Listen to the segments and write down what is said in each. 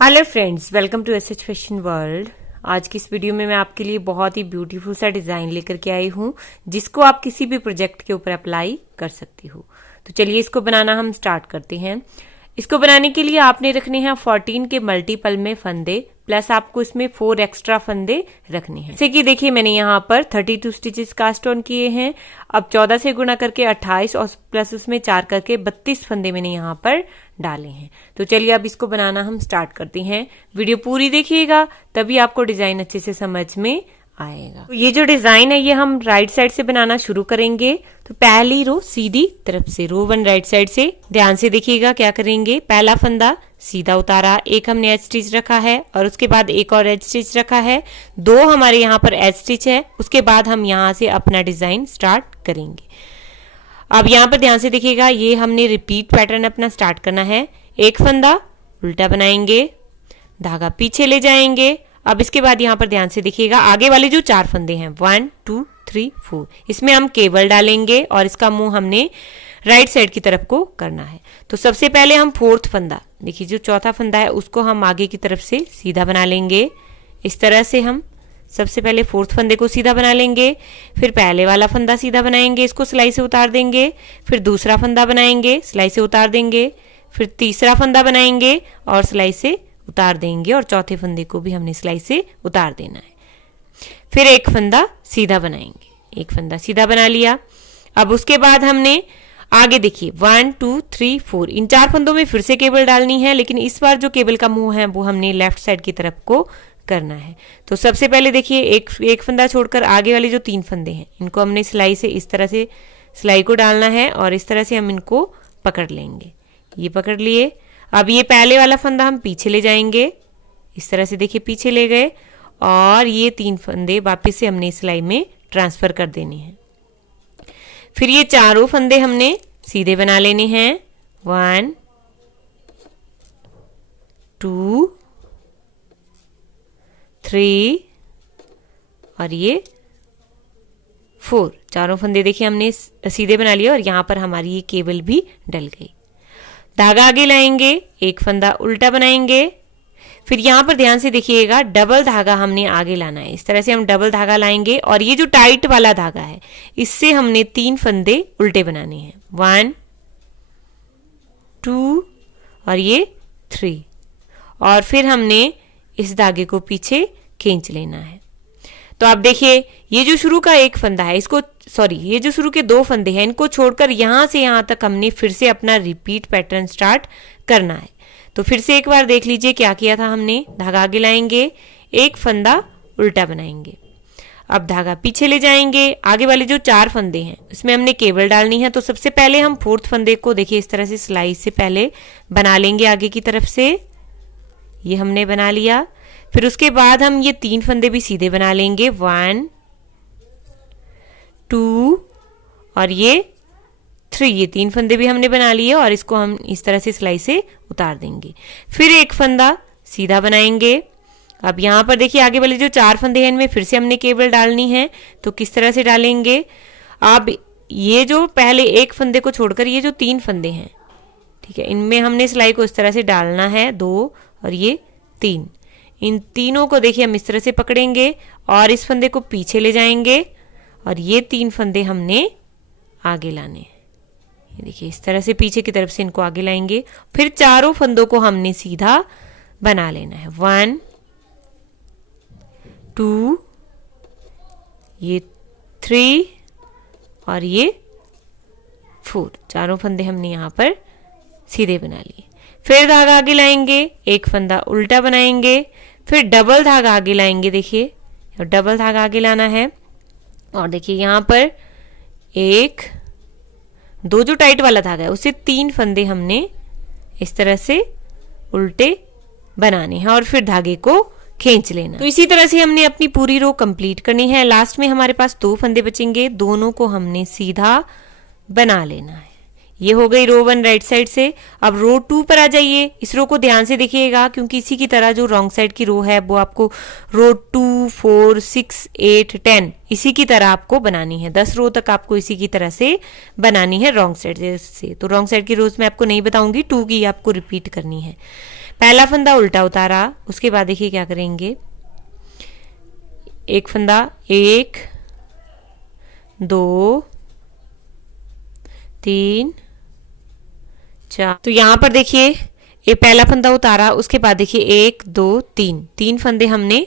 Hello friends, welcome to SH fashion world. आज की इस वीडियो में मैं आपके लिए बहुत ही ब्यूटीफुल सा डिजाइन लेकर के आई हूँ जिसको आप किसी भी प्रोजेक्ट के ऊपर अप्लाई कर सकती हो। तो चलिए इसको बनाना हम स्टार्ट करते हैं। इसको बनाने के लिए आपने रखने हैं 14 के मल्टीपल में फंदे, प्लस आपको इसमें 4 एक्स्ट्रा फंदे रखने हैं। जैसे कि देखिए मैंने यहाँ पर 32 स्टिचेस कास्ट ऑन किए हैं। अब 14 से गुणा करके 28 और प्लस उसमें 4 करके 32 फंदे मैंने यहाँ पर डाले हैं। तो चलिए अब इसको बनाना हम स्टार्ट करते हैं। वीडियो पूरी देखिएगा तभी आपको डिजाइन अच्छे से समझ में आएगा। तो ये जो डिजाइन है ये हम राइट साइड से बनाना शुरू करेंगे। तो पहली रो सीधी तरफ से, रो 1 राइट साइड से ध्यान से देखिएगा। क्या करेंगे, पहला फंदा सीधा उतारा, एक हमने एज स्टिच रखा है और उसके बाद एक और एज स्टिच रखा है, 2 हमारे यहाँ पर एज स्टिच है। उसके बाद हम यहाँ से अपना डिजाइन स्टार्ट करेंगे। अब यहाँ पर ध्यान से देखिएगा, ये हमने रिपीट पैटर्न अपना स्टार्ट करना है। एक फंदा उल्टा बनाएंगे, धागा पीछे ले जाएंगे। अब इसके बाद यहाँ पर ध्यान से देखिएगा, आगे वाले जो 4 फंदे हैं 1 2 3 4, इसमें हम केबल डालेंगे और इसका मुंह हमने राइट साइड की तरफ को करना है। तो सबसे पहले हम 4th फंदा, देखिए जो चौथा फंदा है उसको हम आगे की तरफ से सीधा बना लेंगे। इस तरह से हम सबसे पहले 4th फंदे को सीधा बना लेंगे, फिर पहले वाला फंदा सीधा बनाएंगे, इसको सिलाई से उतार देंगे, फिर दूसरा फंदा बनाएंगे, सिलाई से उतार देंगे, फिर तीसरा फंदा बनाएंगे और सिलाई से उतार देंगे, और चौथे फंदे को भी हमने सिलाई से उतार देना है। फिर एक फंदा सीधा बनाएंगे, एक फंदा सीधा बना लिया। अब उसके बाद हमने आगे देखिए 1 2 3 4, इन 4 फंदों में फिर से केबल डालनी है, लेकिन इस बार जो केबल का मुंह है वो हमने लेफ्ट साइड की तरफ को करना है। तो सबसे पहले देखिए एक फंदा छोड़कर आगे वाले जो 3 फंदे हैं इनको हमने सिलाई से इस तरह से सिलाई को डालना है और इस तरह से हम इनको पकड़ लेंगे। ये पकड़ लिए। अब ये पहले वाला फंदा हम पीछे ले जाएंगे, इस तरह से देखिए पीछे ले गए, और ये 3 फंदे वापस से हमने सिलाई में ट्रांसफर कर देने हैं। फिर ये चारों फंदे हमने सीधे बना लेने हैं, 1 2 3 और ये 4, चारों फंदे देखिए हमने सीधे बना लिया और यहां पर हमारी ये केबल भी डल गई। धागा आगे लाएंगे, एक फंदा उल्टा बनाएंगे, फिर यहां पर ध्यान से देखिएगा डबल धागा हमने आगे लाना है। इस तरह से हम डबल धागा लाएंगे और ये जो टाइट वाला धागा है इससे हमने 3 फंदे उल्टे बनाने हैं, 1 2 और ये 3, और फिर हमने इस धागे को पीछे खींच लेना है। तो आप देखिए ये जो शुरू का एक फंदा है इसको, ये जो शुरू के 2 फंदे हैं इनको छोड़कर यहां से यहां तक हमने फिर से अपना रिपीट पैटर्न स्टार्ट करना है। तो फिर से एक बार देख लीजिए क्या किया था हमने। धागा आगे लाएंगे, एक फंदा उल्टा बनाएंगे, अब धागा पीछे ले जाएंगे, आगे वाले जो 4 फंदे हैं इसमें हमने केबल डालनी है। तो सबसे पहले हम 4th फंदे को देखिए इस तरह से सिलाई से पहले बना लेंगे आगे की तरफ से, ये हमने बना लिया। फिर उसके बाद हम ये 3 फंदे भी सीधे बना लेंगे, 1 2 और ये 3, ये 3 फंदे भी हमने बना लिए और इसको हम इस तरह से सिलाई से उतार देंगे। फिर एक फंदा सीधा बनाएंगे। अब यहाँ पर देखिए आगे वाले जो 4 फंदे हैं इनमें फिर से हमने केबल डालनी है। तो किस तरह से डालेंगे, अब ये जो पहले एक फंदे को छोड़कर ये जो 3 फंदे हैं, ठीक है, इनमें हमने सिलाई को इस तरह से डालना है, 2 और ये 3, इन तीनों को देखिए हम इस तरह से पकड़ेंगे और इस फंदे को पीछे ले जाएंगे और ये 3 फंदे हमने आगे लाने हैं। ये देखिए इस तरह से पीछे की तरफ से इनको आगे लाएंगे। फिर चारों फंदों को हमने सीधा बना लेना है, 1 2 ये 3 और ये 4, चारों फंदे हमने यहाँ पर सीधे बना लिए। फिर धागा आगे लाएंगे, एक फंदा उल्टा बनाएंगे, फिर डबल धागा आगे लाएंगे, देखिए डबल धागा आगे लाना है, और देखिए यहाँ पर 1 2 जो टाइट वाला धागा है उससे 3 फंदे हमने इस तरह से उल्टे बनाने हैं और फिर धागे को खींच लेना। तो इसी तरह से हमने अपनी पूरी रो कंप्लीट करनी है। लास्ट में हमारे पास 2 फंदे बचेंगे, दोनों को हमने सीधा बना लेना है। ये हो गई रो 1 राइट साइड से। अब रो 2 पर आ जाइए। इस रो को ध्यान से देखिएगा क्योंकि इसी की तरह जो रॉन्ग साइड की रो है वो आपको रो 2 4 6 8 10 इसी की तरह आपको बनानी है। 10 रो तक आपको इसी की तरह से बनानी है रॉन्ग साइड से। तो रॉन्ग साइड की रोज मैं आपको नहीं बताऊंगी, 2 की आपको रिपीट करनी है। पहला फंदा उल्टा उतारा, उसके बाद देखिए क्या करेंगे, एक फंदा, 1 2 3 4। तो यहां पर देखिए ये पहला फंदा उतारा, उसके बाद देखिए 1 2 3, 3 फंदे हमने,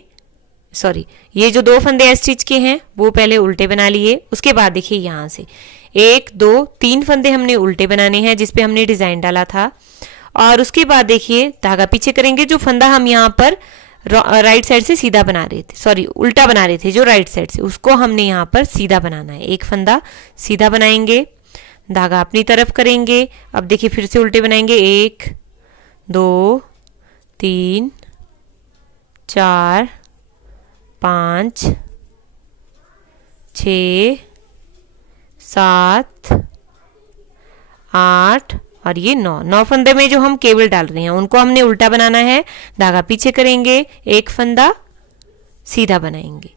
सॉरी ये जो 2 फंदे स्टिच के हैं वो पहले उल्टे बना लिए। उसके बाद देखिए यहां से 1 2 3 फंदे हमने उल्टे बनाने हैं जिसपे हमने डिजाइन डाला था। और उसके बाद देखिए धागा पीछे करेंगे, जो फंदा हम यहाँ पर राइट साइड से सीधा बना रहे थे, सॉरी उल्टा बना रहे थे जो राइट साइड से, उसको हमने यहाँ पर सीधा बनाना है। एक फंदा सीधा बनाएंगे, धागा अपनी तरफ करेंगे। अब देखिए फिर से उल्टे बनाएंगे, 1 2 3 4 5 6 7 8 और ये 9 फंदे में जो हम केबल डाल रहे हैं उनको हमने उल्टा बनाना है। धागा पीछे करेंगे, एक फंदा सीधा बनाएंगे,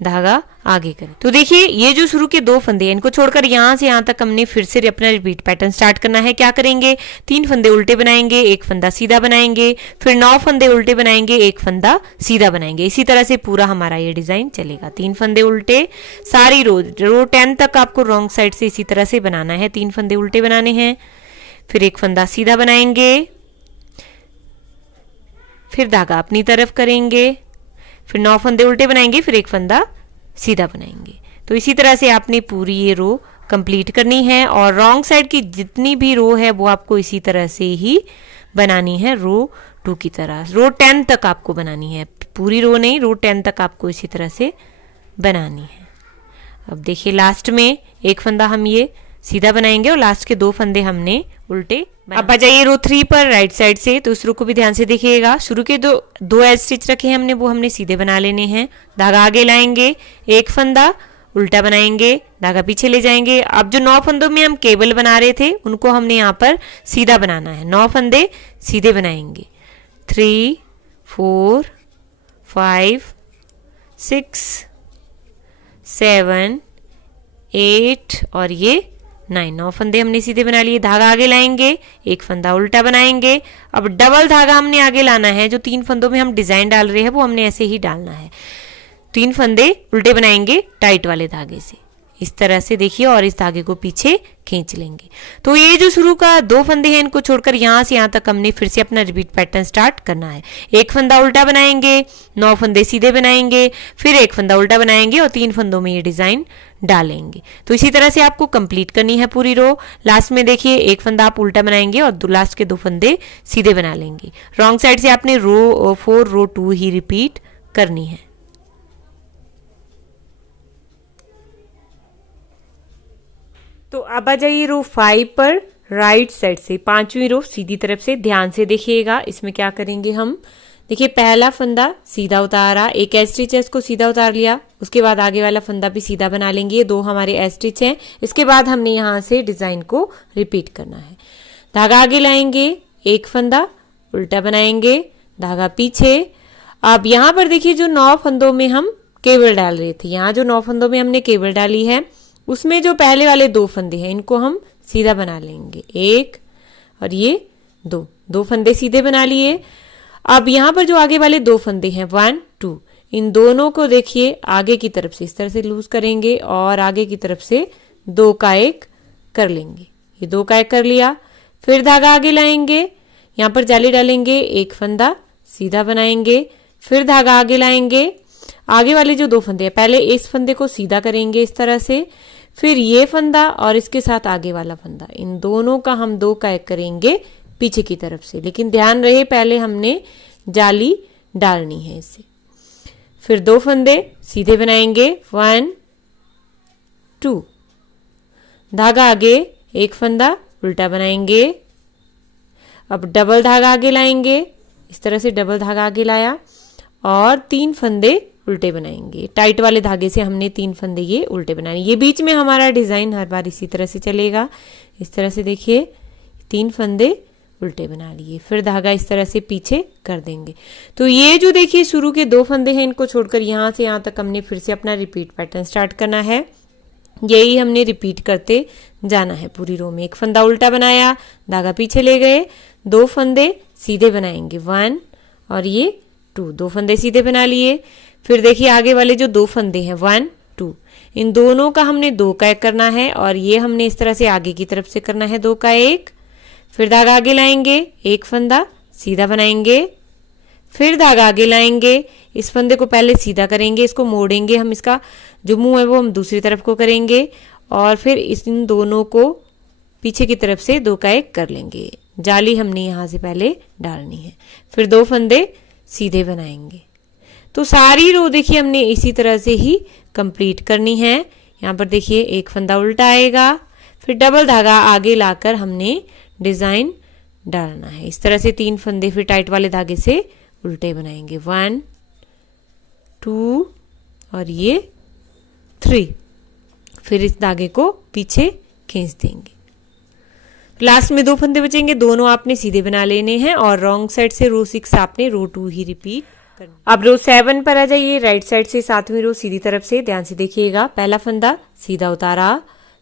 धागा आगे करें। तो देखिए ये जो शुरू के 2 फंदे हैं इनको छोड़कर यहां से यहां तक हमने फिर से अपना रिपीट पैटर्न स्टार्ट करना है। क्या करेंगे, 3 फंदे उल्टे बनाएंगे, एक फंदा सीधा बनाएंगे, फिर 9 फंदे उल्टे बनाएंगे, एक फंदा सीधा बनाएंगे। इसी तरह से पूरा हमारा ये डिजाइन चलेगा। 3 फंदे उल्टे, सारी रो 10 तक आपको रॉन्ग साइड से इसी तरह से बनाना है। 3 फंदे उल्टे बनाने हैं, फिर एक फंदा सीधा बनाएंगे, फिर धागा अपनी तरफ करेंगे, फिर 9 फंदे उल्टे बनाएंगे, फिर एक फंदा सीधा बनाएंगे। तो इसी तरह से आपने पूरी ये रो कंप्लीट करनी है। और रॉन्ग साइड की जितनी भी रो है वो आपको इसी तरह से ही बनानी है, रो 2 की तरह। रो 10 तक आपको बनानी है, पूरी रो नहीं, रो 10 तक आपको इसी तरह से बनानी है। अब देखिए लास्ट में एक फंदा हम ये सीधा बनाएंगे और लास्ट के 2 फंदे हमने उल्टे। अब आ जाइए रो 3 पर राइट साइड से, तो इस रो को भी ध्यान से देखिएगा। शुरू के दो एज स्टिच रखे हैं हमने, वो हमने सीधे बना लेने हैं। धागा आगे लाएंगे, एक फंदा उल्टा बनाएंगे, धागा पीछे ले जाएंगे। अब जो 9 फंदों में हम केबल बना रहे थे उनको हमने यहाँ पर सीधा बनाना है। 9 फंदे सीधे बनाएंगे, 3 4 5 6 7 8 और ये 9 फंदे हमने सीधे बना लिए। धागा आगे लाएंगे, एक फंदा उल्टा बनाएंगे। अब डबल धागा हमने आगे लाना है, जो 3 फंदों में हम डिजाइन डाल रहे हैं वो हमने ऐसे ही डालना है। 3 फंदे उल्टे बनाएंगे टाइट वाले धागे से, इस तरह से देखिए, और इस धागे को पीछे खींच लेंगे। तो ये जो शुरू का 2 फंदे हैं इनको छोड़कर यहां से यहां तक हमने फिर से अपना रिपीट पैटर्न स्टार्ट करना है। एक फंदा उल्टा बनाएंगे, 9 फंदे सीधे बनाएंगे, फिर एक फंदा उल्टा बनाएंगे और 3 फंदों में ये डिजाइन डालेंगे। तो इसी तरह से आपको कंप्लीट करनी है पूरी रो। लास्ट में देखिए एक फंदा आप उल्टा बनाएंगे और लास्ट के 2 फंदे सीधे बना लेंगे। रॉन्ग साइड से आपने रो 4 रो 2 ही रिपीट करनी है। तो अब आ जाइए रो 5 पर राइट साइड से, 5वीं रो सीधी तरफ से। ध्यान से देखिएगा, इसमें क्या करेंगे हम, देखिए पहला फंदा सीधा उतारा, एक एज स्टिच है इसको सीधा उतार लिया, उसके बाद आगे वाला फंदा भी सीधा बना लेंगे। ये 2 हमारे एज स्टिच हैं। इसके बाद हमने यहाँ से डिजाइन को रिपीट करना है। धागा आगे लाएंगे, एक फंदा उल्टा बनाएंगे, धागा पीछे। अब यहाँ पर देखिए जो 9 फंदों में हम केबल डाल रहे थे, यहाँ जो 9 फंदों में हमने केबल डाली है उसमें जो पहले वाले 2 फंदे हैं इनको हम सीधा बना लेंगे, 1 और ये 2 फंदे सीधे बना लिए। अब यहाँ पर जो आगे वाले 2 फंदे हैं 1 2, इन दोनों को देखिए आगे की तरफ से इस तरह से लूज करेंगे और आगे की तरफ से 2 का 1 कर लेंगे। ये 2 का 1 कर लिया, फिर धागा आगे लाएंगे, यहाँ पर जाली डालेंगे, एक फंदा सीधा बनाएंगे, फिर धागा आगे लाएंगे। आगे वाले जो 2 फंदे हैं पहले इस फंदे को सीधा करेंगे इस तरह से, फिर ये फंदा और इसके साथ आगे वाला फंदा, इन दोनों का हम 2 का 1 करेंगे पीछे की तरफ से। लेकिन ध्यान रहे पहले हमने जाली डालनी है इसे। फिर 2 फंदे सीधे बनाएंगे, 1 2, धागा आगे, एक फंदा उल्टा बनाएंगे। अब डबल धागा आगे लाएंगे, इस तरह से डबल धागा आगे लाया और 3 फंदे उल्टे बनाएंगे। टाइट वाले धागे से हमने 3 फंदे ये उल्टे बनाने। ये बीच में हमारा डिजाइन हर बार इसी तरह से चलेगा। इस तरह से देखिए 3 फंदे उल्टे बना लिए, फिर धागा इस तरह से पीछे कर देंगे। तो ये जो देखिए शुरू के 2 फंदे हैं इनको छोड़कर यहाँ से यहाँ तक हमने फिर से अपना रिपीट पैटर्न स्टार्ट करना है। यही हमने रिपीट करते जाना है पूरी रो में। एक फंदा उल्टा बनाया, धागा पीछे ले गए, 2 फंदे सीधे बनाएंगे, 1 और ये 2, 2 फंदे सीधे बना लिए। फिर देखिए आगे वाले जो 2 फंदे हैं 1 2, इन दोनों का हमने 2 का 1 करना है और ये हमने इस तरह से आगे की तरफ से करना है 2 का 1। फिर धागा आगे लाएंगे, एक फंदा सीधा बनाएंगे, फिर धागा आगे लाएंगे, इस फंदे को पहले सीधा करेंगे, इसको मोड़ेंगे, हम इसका जो मुंह है वो हम दूसरी तरफ को करेंगे और फिर इन दोनों को पीछे की तरफ से 2 का 1 कर लेंगे। जाली हमने यहां से पहले डालनी है, फिर 2 फंदे सीधे बनाएंगे। तो सारी रो देखिए हमने इसी तरह से ही कंप्लीट करनी है। यहाँ पर देखिए एक फंदा उल्टा आएगा, फिर डबल धागा आगे लाकर हमने डिजाइन डालना है। इस तरह से 3 फंदे फिर टाइट वाले धागे से उल्टे बनाएंगे, 1 2 और ये 3। फिर इस धागे को पीछे खींच देंगे। लास्ट में 2 फंदे बचेंगे, दोनों आपने सीधे बना लेने हैं और रॉन्ग साइड से रो 6 आपने रो 2 ही रिपीट करना। अब रो 7 पर आ जाइए, राइट साइड से 7वीं रो सीधी तरफ से ध्यान से देखिएगा। पहला फंदा सीधा उतारा,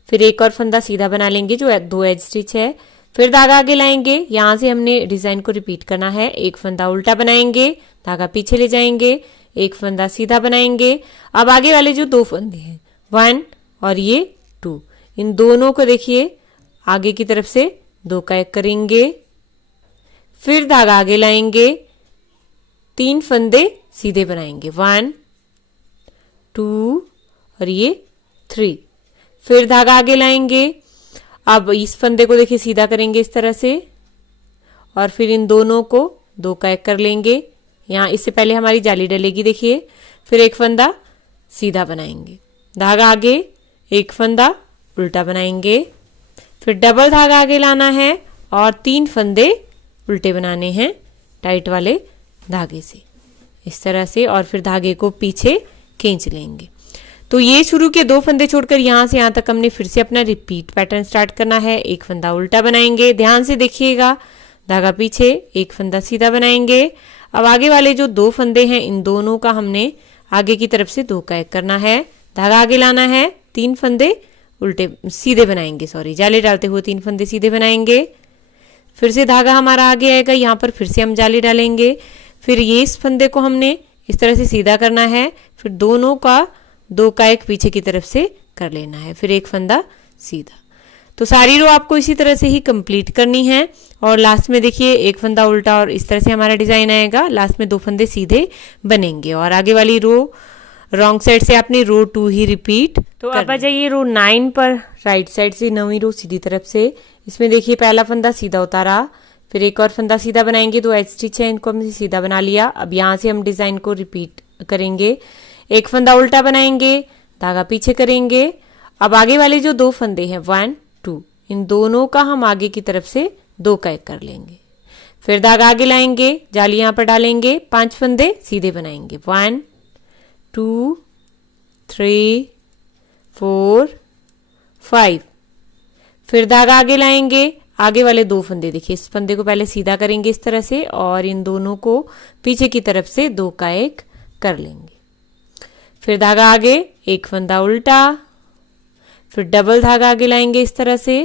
फिर एक और फंदा सीधा बना लेंगे जो 2 एज स्टिच है, फिर धागा आगे लाएंगे, यहां से हमने डिजाइन को रिपीट करना है। एक फंदा उल्टा बनाएंगे, धागा पीछे ले जाएंगे, एक फंदा सीधा बनाएंगे। अब आगे वाले जो 2 फंदे हैं 1 और ये 2, इन दोनों को देखिए आगे की तरफ से 2 का 1 करेंगे, फिर धागा आगे लाएंगे, 3 फंदे सीधे बनाएंगे, 1 2 और ये 3, फिर धागा आगे लाएंगे। अब इस फंदे को देखिए सीधा करेंगे इस तरह से और फिर इन दोनों को 2 का 1 कर लेंगे। यहाँ इससे पहले हमारी जाली डलेगी देखिए, फिर एक फंदा सीधा बनाएंगे, धागा आगे, एक फंदा उल्टा बनाएंगे, फिर डबल धागा आगे लाना है और 3 फंदे उल्टे बनाने हैं टाइट वाले धागे से इस तरह से, और फिर धागे को पीछे खींच लेंगे। तो ये शुरू के 2 फंदे छोड़कर यहां से यहां तक हमने फिर से अपना रिपीट पैटर्न स्टार्ट करना है। एक फंदा उल्टा बनाएंगे, ध्यान से देखिएगा, धागा पीछे, एक फंदा सीधा बनाएंगे। अब आगे वाले जो 2 फंदे हैं इन दोनों का हमने आगे की तरफ से 2 का 1 करना है, धागा आगे लाना है, 3 फंदे उल्टे सीधे बनाएंगे, सॉरी जाली डालते हुए 3 फंदे सीधे बनाएंगे, फिर से धागा हमारा आगे आएगा, यहाँ पर फिर से हम जाली डालेंगे, फिर ये इस फंदे को हमने इस तरह से सीधा करना है, फिर दोनों का 2 का 1 पीछे की तरफ से कर लेना है, फिर एक फंदा सीधा। तो सारी रो आपको इसी तरह से ही कंप्लीट करनी है और लास्ट में देखिए एक फंदा उल्टा और इस तरह से हमारा डिजाइन आएगा। लास्ट में 2 फंदे सीधे बनेंगे और आगे वाली रो रॉन्ग साइड से आपने रो 2 ही रिपीट। तो अब आ जाइए रो 9 पर, राइट साइड से 9वीं रो सीधी तरफ से। इसमें देखिए पहला फंदा सीधा उतारा, फिर एक और फंदा सीधा बनाएंगे, 2 एज स्टिच है, इनको हमने सीधा बना लिया। अब यहाँ से हम डिजाइन को रिपीट करेंगे, एक फंदा उल्टा बनाएंगे, धागा पीछे करेंगे। अब आगे वाले जो 2 फंदे हैं 1 2, इन दोनों का हम आगे की तरफ से 2 का 1 कर लेंगे, फिर धागा आगे लाएंगे, जाली यहाँ पर डालेंगे, 5 फंदे सीधे बनाएंगे, 1 2 3 4 5, फिर धागा आगे लाएंगे, आगे वाले 2 फंदे देखिए, इस फंदे को पहले सीधा करेंगे इस तरह से और इन दोनों को पीछे की तरफ से 2 का 1 कर लेंगे, फिर धागा आगे, एक फंदा उल्टा, फिर डबल धागा आगे लाएंगे इस तरह से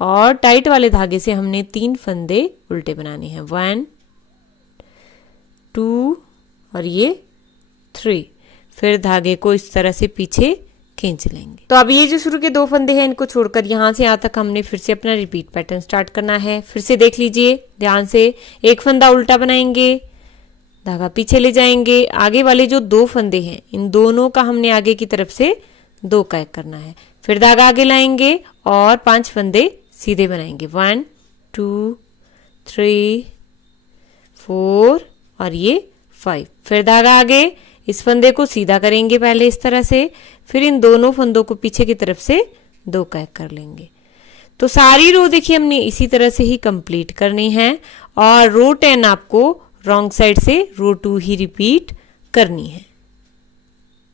और टाइट वाले धागे से हमने 3 फंदे उल्टे बनाने हैं, 1 2 और ये 3, फिर धागे को इस तरह से पीछे खींच लेंगे। तो अब ये जो शुरू के 2 फंदे हैं इनको छोड़कर यहाँ से यहाँ तक हमने फिर से अपना रिपीट पैटर्न स्टार्ट करना है। फिर से देख लीजिए ध्यान से, एक फंदा उल्टा बनाएंगे, धागा पीछे ले जाएंगे, आगे वाले जो 2 फंदे हैं इन दोनों का हमने आगे की तरफ से 2 का 1 करना है, फिर धागा आगे लाएंगे और 5 फंदे सीधे बनाएंगे, 1 2 3 4 और ये 5, फिर धागा आगे, इस फंदे को सीधा करेंगे पहले इस तरह से, फिर इन दोनों फंदों को पीछे की तरफ से 2 का 1 कर लेंगे। तो सारी रो देखिए हमने इसी तरह से ही कंप्लीट करनी है और रो 10 आपको रॉन्ग साइड से रो 2 ही रिपीट करनी है।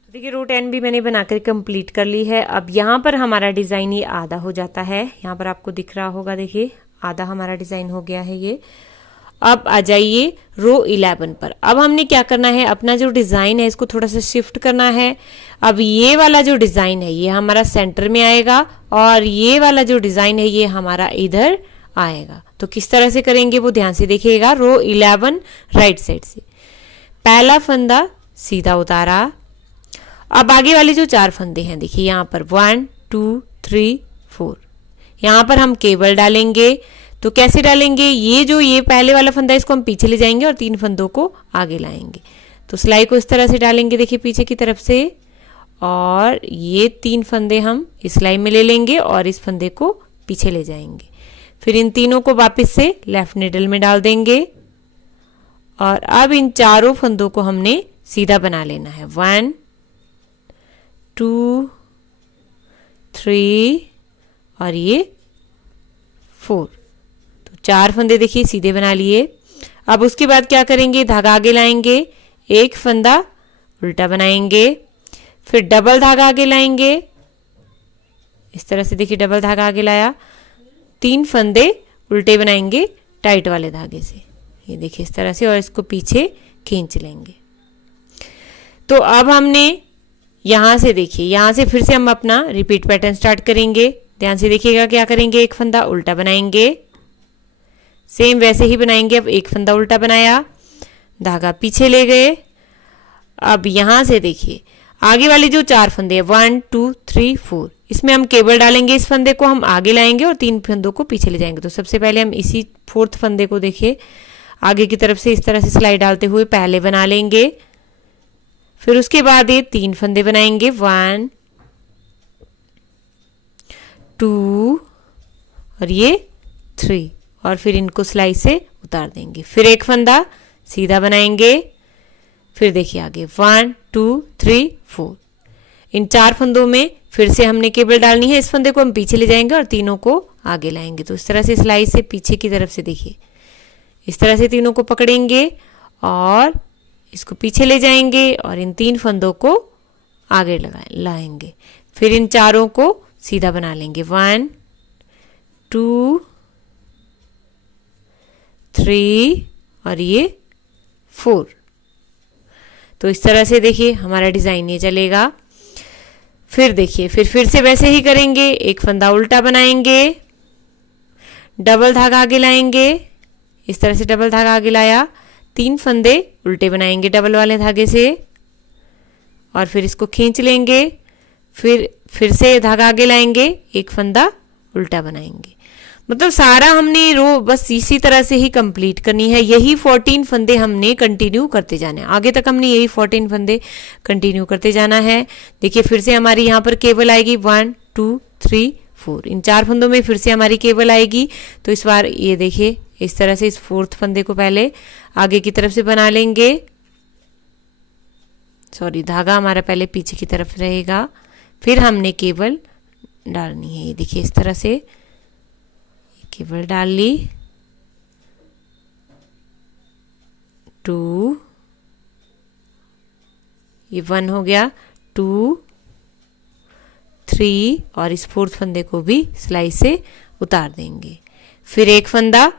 देखिए रो 10 भी मैंने बनाकर कंप्लीट कर ली है। अब यहाँ पर हमारा डिजाइन ये आधा हो जाता है, यहाँ पर आपको दिख रहा होगा, देखिए आधा हमारा डिजाइन हो गया है ये। अब आ जाइए रो 11 पर। अब हमने क्या करना है, अपना जो डिजाइन है इसको थोड़ा सा शिफ्ट करना है। अब ये वाला जो डिजाइन है ये हमारा सेंटर में आएगा और ये वाला जो डिजाइन है ये हमारा इधर आएगा। तो किस तरह से करेंगे वो ध्यान से देखिएगा। रो 11 राइट साइड से पहला फंदा सीधा उतारा। अब आगे वाले जो 4 फंदे हैं देखिए यहाँ पर 1 2 3 4, यहाँ पर हम केबल डालेंगे। तो कैसे डालेंगे, ये पहले वाला फंदा इसको हम पीछे ले जाएंगे और 3 फंदों को आगे लाएंगे। तो सिलाई को इस तरह से डालेंगे देखिए पीछे की तरफ से, और ये 3 फंदे हम इस सिलाई में ले लेंगे और इस फंदे को पीछे ले जाएंगे। फिर इन तीनों को वापस से लेफ्ट निडल में डाल देंगे और अब इन चारों फंदों को हमने सीधा बना लेना है। 1 2 3 और ये 4। तो 4 फंदे देखिए सीधे बना लिए। अब उसके बाद क्या करेंगे, धागा आगे लाएंगे, एक फंदा उल्टा बनाएंगे, फिर डबल धागा आगे लाएंगे, इस तरह से देखिए डबल धागा आगे लाया, 3 फंदे उल्टे बनाएंगे टाइट वाले धागे से, ये देखिए इस तरह से, और इसको पीछे खींच लेंगे। तो अब हमने यहां से देखिए, यहां से फिर से हम अपना रिपीट पैटर्न स्टार्ट करेंगे। ध्यान से देखिएगा क्या करेंगे, एक फंदा उल्टा बनाएंगे, सेम वैसे ही बनाएंगे। अब एक फंदा उल्टा बनाया, धागा पीछे ले गए। अब यहां से देखिए आगे वाले जो 4 फंदे हैं 1 2 3 4, इसमें हम केबल डालेंगे, इस फंदे को हम आगे लाएंगे और 3 फंदों को पीछे ले जाएंगे। तो सबसे पहले हम इसी 4th फंदे को देखिए आगे की तरफ से इस तरह से सिलाई डालते हुए पहले बना लेंगे। फिर उसके बाद ये 3 फंदे बनाएंगे, 1 2 और ये 3, और फिर इनको सिलाई से उतार देंगे। फिर एक फंदा सीधा बनाएंगे, फिर देखिए आगे 1 2 3 4, इन 4 फंदों में फिर से हमने केबल डालनी है, इस फंदे को हम पीछे ले जाएंगे और तीनों को आगे लाएंगे। तो इस तरह से सिलाई से पीछे की तरफ से देखिए इस तरह से तीनों को पकड़ेंगे और इसको पीछे ले जाएंगे और इन 3 फंदों को आगे लाएंगे। फिर इन चारों को सीधा बना लेंगे, 1 2 3 और ये 4। तो इस तरह से देखिए हमारा डिजाइन ये चलेगा। फिर देखिए फिर से वैसे ही करेंगे, एक फंदा उल्टा बनाएंगे, डबल धागा आगे लाएंगे, इस तरह से डबल धागा आगे लाया, 3 फंदे उल्टे बनाएंगे डबल वाले धागे से और फिर इसको खींच लेंगे। फिर से धागा आगे लाएंगे, एक फंदा उल्टा बनाएंगे। मतलब सारा हमने रो बस इसी तरह से ही कंप्लीट करनी है। यही 14 फंदे हमने कंटिन्यू करते जाने हैं, आगे तक हमने यही 14 फंदे कंटिन्यू करते जाना है। देखिए फिर से हमारी यहाँ पर केबल आएगी 1 2 3 4, इन 4 फंदों में फिर से हमारी केबल आएगी। तो इस बार ये देखिए इस तरह से इस 4th फंदे को पहले आगे की तरफ से बना लेंगे, सॉरी धागा हमारा पहले पीछे की तरफ रहेगा, फिर हमने केबल डालनी है। ये देखिए इस तरह से केबल डाल ली, 2 ये 1 हो गया, 2 3 और इस 4th फंदे को भी सिलाई से उतार देंगे। फिर एक फंदा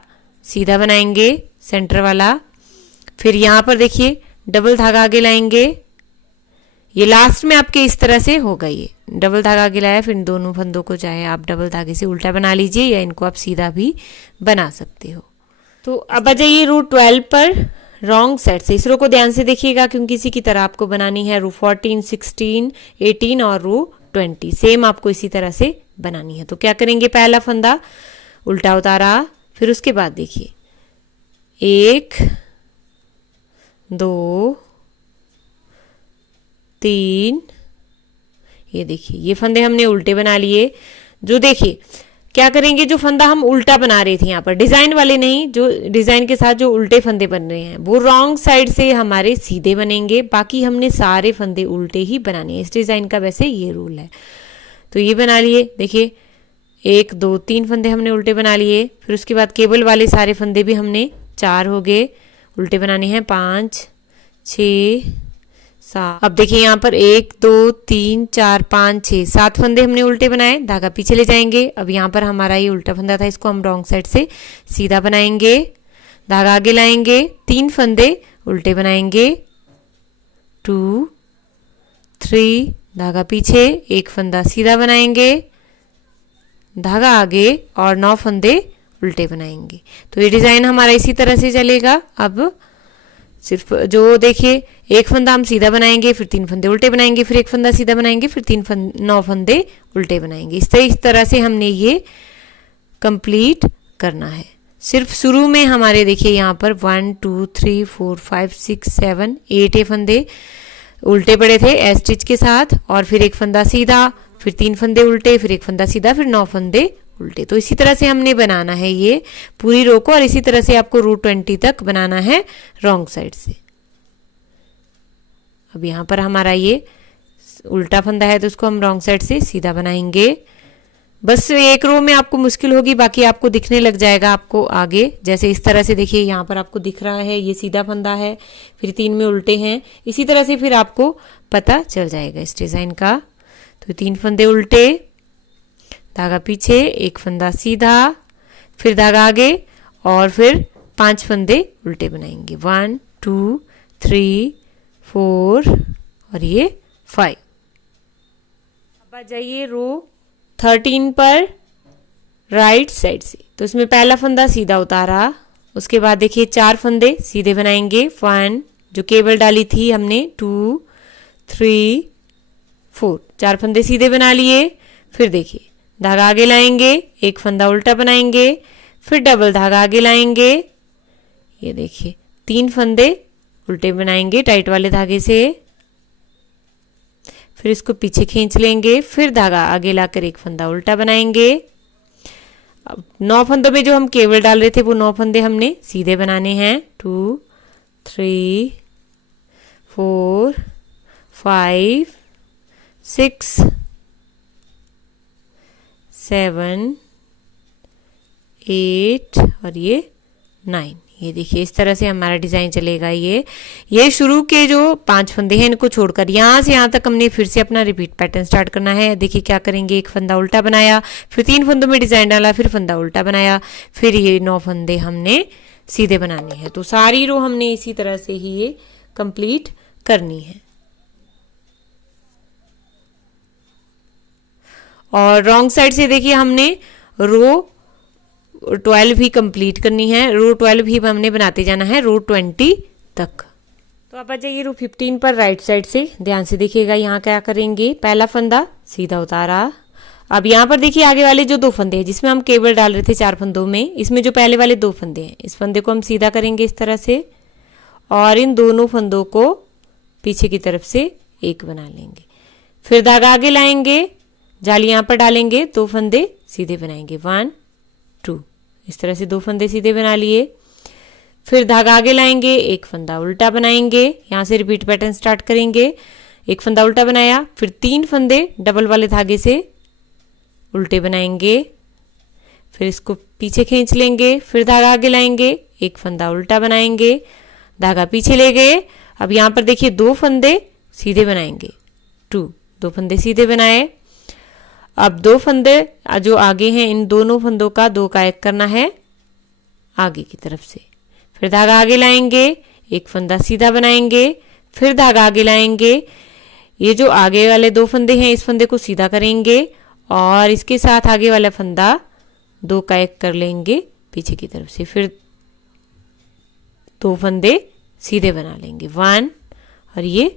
सीधा बनाएंगे सेंटर वाला, फिर यहाँ पर देखिए डबल धागा आगे लाएंगे, ये लास्ट में आपके इस तरह से होगा, ये डबल धागा आगे लाया, फिर दोनों फंदों को चाहे आप डबल धागे से उल्टा बना लीजिए या इनको आप सीधा भी बना सकते हो। तो अब आ जाइए रो 12 पर रॉन्ग साइड से। इस रो को ध्यान से देखिएगा क्योंकि इसी की तरह आपको बनानी है। रो 14 16 18 और रो 20 सेम आपको इसी तरह से बनानी है। तो क्या करेंगे, पहला फंदा उल्टा उतारा, फिर उसके बाद देखिए 1 2 3, ये देखिए ये फंदे हमने उल्टे बना लिए। जो देखिए क्या करेंगे, जो फंदा हम उल्टा बना रहे थे यहाँ पर डिजाइन वाले नहीं, जो डिजाइन के साथ जो उल्टे फंदे बन रहे हैं वो रॉन्ग साइड से हमारे सीधे बनेंगे, बाकी हमने सारे फंदे उल्टे ही बनाने हैं। इस डिजाइन का वैसे ये रूल है। तो ये बना लिए, देखिए 1 2 3 फंदे हमने उल्टे बना लिए। फिर उसके बाद केबल वाले सारे फंदे भी हमने 4 हो गए, उल्टे बनाने हैं 5 6 7। अब देखिए यहाँ पर 1 2 3 4 5 6 7 फंदे हमने उल्टे बनाए, धागा पीछे ले जाएंगे। अब यहाँ पर हमारा ये उल्टा फंदा था, इसको हम रॉन्ग साइड से सीधा बनाएंगे, धागा आगे लाएंगे, 3 फंदे उल्टे बनाएंगे, 2 3 धागा पीछे, एक फंदा सीधा बनाएंगे, धागा आगे और 9 फंदे उल्टे बनाएंगे। तो ये डिजाइन हमारा इसी तरह से चलेगा। अब सिर्फ जो देखिए, एक फंदा हम सीधा बनाएंगे, फिर 3 फंदे उल्टे बनाएंगे, फिर एक फंदा सीधा बनाएंगे, फिर 9 फंदे उल्टे बनाएंगे। इस तरह से हमने ये कंप्लीट करना है। सिर्फ शुरू में हमारे देखिए यहाँ पर 1 2 3 4 5 6 7 8 फंदे उल्टे पड़े थे एस स्टिच के साथ, और फिर एक फंदा सीधा, फिर 3 फंदे उल्टे, फिर एक फंदा सीधा, फिर 9 फंदे उल्टे। तो इसी तरह से हमने बनाना है ये पूरी रो को, और इसी तरह से आपको रो 20 तक बनाना है रॉन्ग साइड से। अब यहाँ पर हमारा ये उल्टा फंदा है तो उसको हम रॉन्ग साइड से सीधा बनाएंगे। बस एक रो में आपको मुश्किल होगी, बाकी आपको दिखने लग जाएगा आपको आगे। जैसे इस तरह से देखिए, यहाँ पर आपको दिख रहा है ये सीधा फंदा है, फिर 3 में उल्टे हैं। इसी तरह से फिर आपको पता चल जाएगा इस डिजाइन का। तो 3 फंदे उल्टे, धागा पीछे, एक फंदा सीधा, फिर धागा आगे, और फिर 5 फंदे उल्टे बनाएंगे। 1 2 3 4 और ये 5। अब आ जाइए रो 13 पर राइट साइड से। तो इसमें पहला फंदा सीधा उतारा, उसके बाद देखिए 4 फंदे सीधे बनाएंगे। 1 जो केबल डाली थी हमने, 2 3 4, 4 फंदे सीधे बना लिए। फिर देखिए धागा आगे लाएंगे, एक फंदा उल्टा बनाएंगे, फिर डबल धागा आगे लाएंगे। ये देखिए 3 फंदे उल्टे बनाएंगे टाइट वाले धागे से, फिर इसको पीछे खींच लेंगे, फिर धागा आगे लाकर एक फंदा उल्टा बनाएंगे। अब 9 फंदों में जो हम केबल डाल रहे थे वो 9 फंदे हमने सीधे बनाने हैं। 2 3 4 5 6 7 8 और ये 9। ये देखिए इस तरह से हमारा डिजाइन चलेगा। ये शुरू के जो 5 फंदे हैं इनको छोड़कर यहाँ से यहाँ तक हमने फिर से अपना रिपीट पैटर्न स्टार्ट करना है। देखिए क्या करेंगे, एक फंदा उल्टा बनाया, फिर 3 फंदों में डिजाइन डाला, फिर फंदा उल्टा बनाया, फिर ये 9 फंदे हमने सीधे बनाने हैं। तो सारी रो हमने इसी तरह से ही ये कंप्लीट करनी है। और रॉन्ग साइड से देखिए हमने रो 12 भी कंप्लीट करनी है। रो 12 भी हमने बनाते जाना है रो 20 तक। तो अब आ जाइए रो 15 पर राइट साइड से। ध्यान से देखिएगा, यहाँ क्या करेंगे, पहला फंदा सीधा उतारा। अब यहाँ पर देखिए आगे वाले जो 2 फंदे हैं जिसमें हम केबल डाल रहे थे 4 फंदों में, इसमें जो पहले वाले 2 फंदे हैं, इस फंदे को हम सीधा करेंगे इस तरह से, और इन दोनों फंदों को पीछे की तरफ से एक बना लेंगे। फिर धागा आगे लाएंगे, जाली यहाँ पर डालेंगे, 2 फंदे सीधे बनाएंगे। 1 2, इस तरह से 2 फंदे सीधे बना लिए। फिर धागा आगे लाएंगे, एक फंदा उल्टा बनाएंगे, यहाँ से रिपीट पैटर्न स्टार्ट करेंगे। एक फंदा उल्टा बनाया, फिर 3 फंदे डबल वाले धागे से उल्टे बनाएंगे, फिर इसको पीछे खींच लेंगे, फिर धागा आगे लाएंगे, एक फंदा उल्टा बनाएंगे, धागा पीछे ले गए। अब यहाँ पर देखिए 2 फंदे सीधे बनाएंगे। 2 फंदे सीधे बनाए। अब 2 फंदे जो आगे हैं इन दोनों फंदों का 2 का 1 करना है आगे की तरफ से। फिर धागा आगे लाएंगे, एक फंदा सीधा बनाएंगे, फिर धागा आगे लाएंगे। ये जो आगे वाले 2 फंदे हैं इस फंदे को सीधा करेंगे और इसके साथ आगे वाला फंदा 2 का 1 कर लेंगे पीछे की तरफ से। फिर 2 फंदे सीधे बना लेंगे, 1 और ये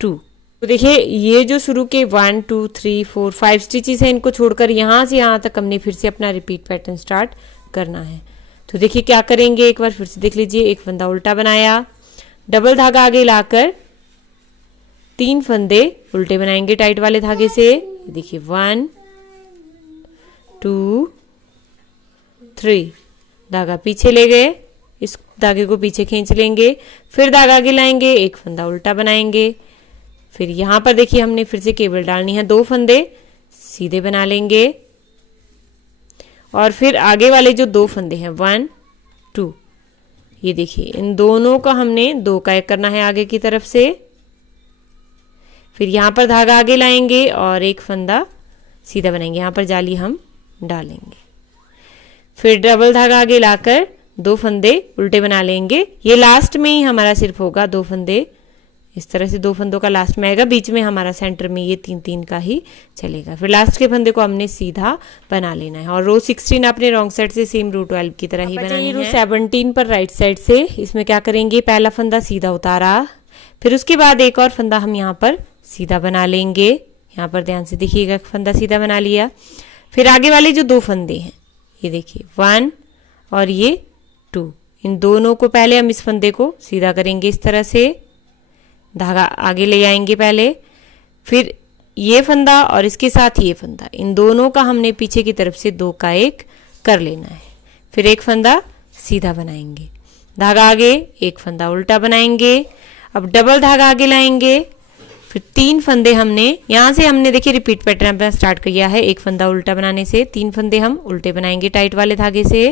2। तो देखिए ये जो शुरू के 1 2 3 4 5 स्टिचेस हैं इनको छोड़कर यहाँ से यहाँ तक हमने फिर से अपना रिपीट पैटर्न स्टार्ट करना है। तो देखिए क्या करेंगे, एक बार फिर से देख लीजिए। एक फंदा उल्टा बनाया, डबल धागा आगे लाकर 3 फंदे उल्टे बनाएंगे टाइट वाले धागे से। देखिए 1 2 3, धागा पीछे ले गए, इस धागे को पीछे खींच लेंगे, फिर धागा आगे लाएंगे, एक फंदा उल्टा बनाएंगे। फिर यहाँ पर देखिए हमने फिर से केबल डालनी है, 2 फंदे सीधे बना लेंगे और फिर आगे वाले जो 2 फंदे हैं 1 2, ये देखिए इन दोनों का हमने 2 का 1 करना है आगे की तरफ से। फिर यहाँ पर धागा आगे लाएंगे और एक फंदा सीधा बनाएंगे, यहाँ पर जाली हम डालेंगे। फिर डबल धागा आगे लाकर 2 फंदे उल्टे बना लेंगे। ये लास्ट में ही हमारा सिर्फ होगा 2 फंदे इस तरह से 2 फंदों का लास्ट में आएगा, बीच में हमारा सेंटर में ये 3-3 का ही चलेगा। फिर लास्ट के फंदे को हमने सीधा बना लेना है और रो 16 आपने रॉन्ग साइड से सेम रो 12 की तरह ही बनानी है। रो 17 पर राइट साइड से इसमें क्या करेंगे, पहला फंदा सीधा उतारा, फिर उसके बाद एक और फंदा हम यहाँ पर सीधा बना लेंगे। यहाँ पर ध्यान से देखिएगा, फंदा सीधा बना लिया। फिर आगे वाले जो 2 फंदे हैं ये देखिए 1 और ये 2, इन दोनों को पहले हम इस फंदे को सीधा करेंगे, इस तरह से धागा आगे ले आएंगे पहले, फिर ये फंदा और इसके साथ ये फंदा, इन दोनों का हमने पीछे की तरफ से 2 का 1 कर लेना है। फिर एक फंदा सीधा बनाएंगे, धागा आगे, एक फंदा उल्टा बनाएंगे, अब डबल धागा आगे लाएंगे, फिर 3 फंदे हमने यहाँ से हमने देखिए रिपीट पैटर्न अपना स्टार्ट किया है। एक फंदा उल्टा बनाने से 3 फंदे हम उल्टे बनाएंगे टाइट वाले धागे से,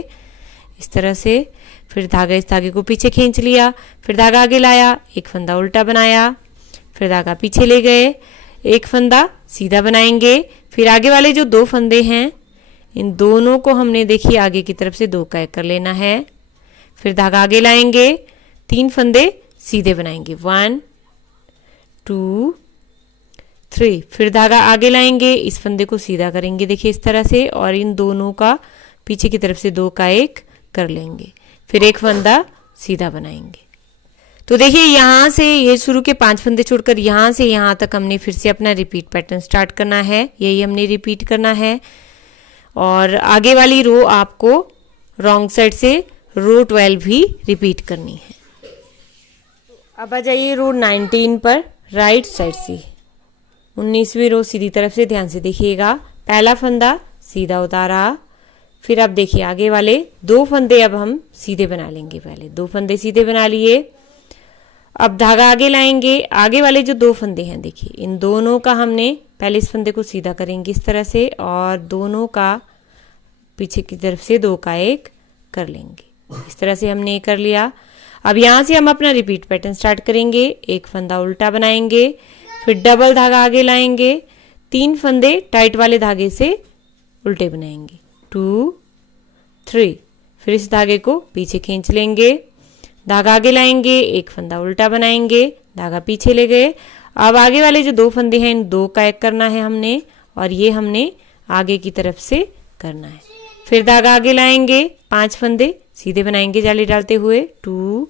इस तरह से। फिर धागा, इस धागे को पीछे खींच लिया, फिर धागा आगे लाया, एक फंदा उल्टा बनाया, फिर धागा पीछे ले गए, एक फंदा सीधा बनाएंगे। फिर आगे वाले जो 2 फंदे हैं इन दोनों को हमने देखिए आगे की तरफ से 2 का 1 कर लेना है। फिर धागा आगे लाएंगे, 3 फंदे सीधे बनाएंगे, 1 2 3। फिर धागा आगे लाएंगे, इस फंदे को सीधा करेंगे देखिए इस तरह से, और इन दोनों का पीछे की तरफ से 2 का 1 कर लेंगे। फिर एक फंदा सीधा बनाएंगे। तो देखिए यहाँ से ये शुरू के 5 फंदे छोड़कर यहाँ से यहाँ तक हमने फिर से अपना रिपीट पैटर्न स्टार्ट करना है, यही हमने रिपीट करना है। और आगे वाली रो आपको रॉन्ग साइड से रो 12 भी रिपीट करनी है। अब आ जाइए रो 19 पर राइट साइड से 19वीं रो सीधी तरफ से, ध्यान से देखिएगा। पहला फंदा सीधा उतारा, फिर अब देखिए आगे वाले 2 फंदे अब हम सीधे बना लेंगे। पहले 2 फंदे सीधे बना लिए, अब धागा आगे लाएंगे, आगे वाले जो 2 फंदे हैं देखिए इन दोनों का हमने पहले इस फंदे को सीधा करेंगे इस तरह से, और दोनों का पीछे की तरफ से 2 का 1 कर लेंगे। इस तरह से हमने कर लिया। अब यहाँ से हम अपना रिपीट पैटर्न स्टार्ट करेंगे। एक फंदा उल्टा बनाएंगे, फिर डबल धागा आगे लाएंगे, 3 फंदे टाइट वाले धागे से उल्टे बनाएंगे, 2 3। फिर इस धागे को पीछे खींच लेंगे, धागा आगे लाएंगे, एक फंदा उल्टा बनाएंगे, धागा पीछे ले गए। अब आगे वाले जो 2 फंदे हैं इन 2 का 1 करना है हमने, और ये हमने आगे की तरफ से करना है। फिर धागा आगे लाएंगे, 5 फंदे सीधे बनाएंगे जाली डालते हुए, 2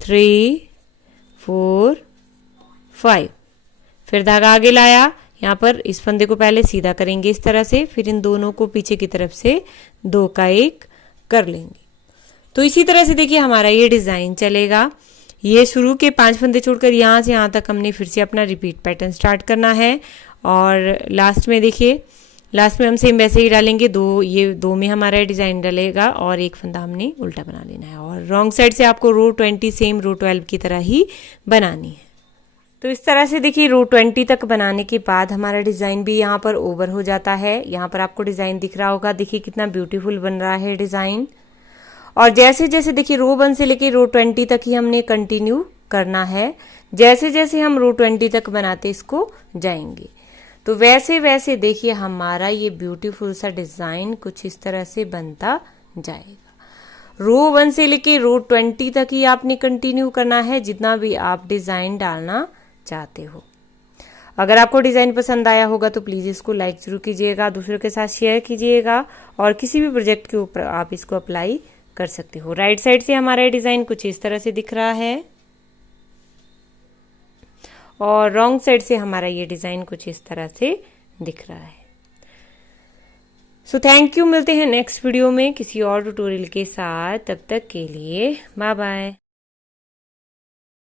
3 4 5। फिर धागा आगे लाया, यहाँ पर इस फंदे को पहले सीधा करेंगे इस तरह से, फिर इन दोनों को पीछे की तरफ से 2 का 1 कर लेंगे। तो इसी तरह से देखिए हमारा ये डिजाइन चलेगा। ये शुरू के 5 फंदे छोड़कर यहाँ से यहाँ तक हमने फिर से अपना रिपीट पैटर्न स्टार्ट करना है। और लास्ट में देखिए, लास्ट में हम सेम वैसे ही डालेंगे, 2 ये 2 में हमारा डिजाइन डलेगा और एक फंदा हमने उल्टा बना लेना है। और रॉन्ग साइड से आपको रो 20 सेम रो 12 की तरह ही बनानी है। तो इस तरह से देखिए रो 20 तक बनाने के बाद हमारा डिजाइन भी यहाँ पर ओवर हो जाता है। यहाँ पर आपको डिजाइन दिख रहा होगा, देखिए कितना ब्यूटीफुल बन रहा है डिजाइन। और जैसे जैसे देखिए रो 1 से लेके रो 20 तक ही हमने कंटिन्यू करना है। जैसे जैसे हम रो 20 तक बनाते इसको जाएंगे, तो वैसे वैसे देखिए हमारा ये ब्यूटीफुल सा डिजाइन कुछ इस तरह से बनता जाएगा। रो 1 से लेके रो 20 तक ही आपने कंटिन्यू करना है, जितना भी आप डिजाइन डालना चाहते हो। अगर आपको डिजाइन पसंद आया होगा तो प्लीज इसको लाइक जरूर कीजिएगा, दूसरों के साथ शेयर कीजिएगा, और किसी भी प्रोजेक्ट के ऊपर आप इसको अप्लाई कर सकते हो। राइट साइड से हमारा डिजाइन कुछ इस तरह से दिख रहा है, और रॉन्ग साइड से हमारा ये डिजाइन कुछ इस तरह से दिख रहा है। सो थैंक यू, मिलते हैं नेक्स्ट वीडियो में किसी और ट्यूटोरियल के साथ। तब तक के लिए बाय बाय।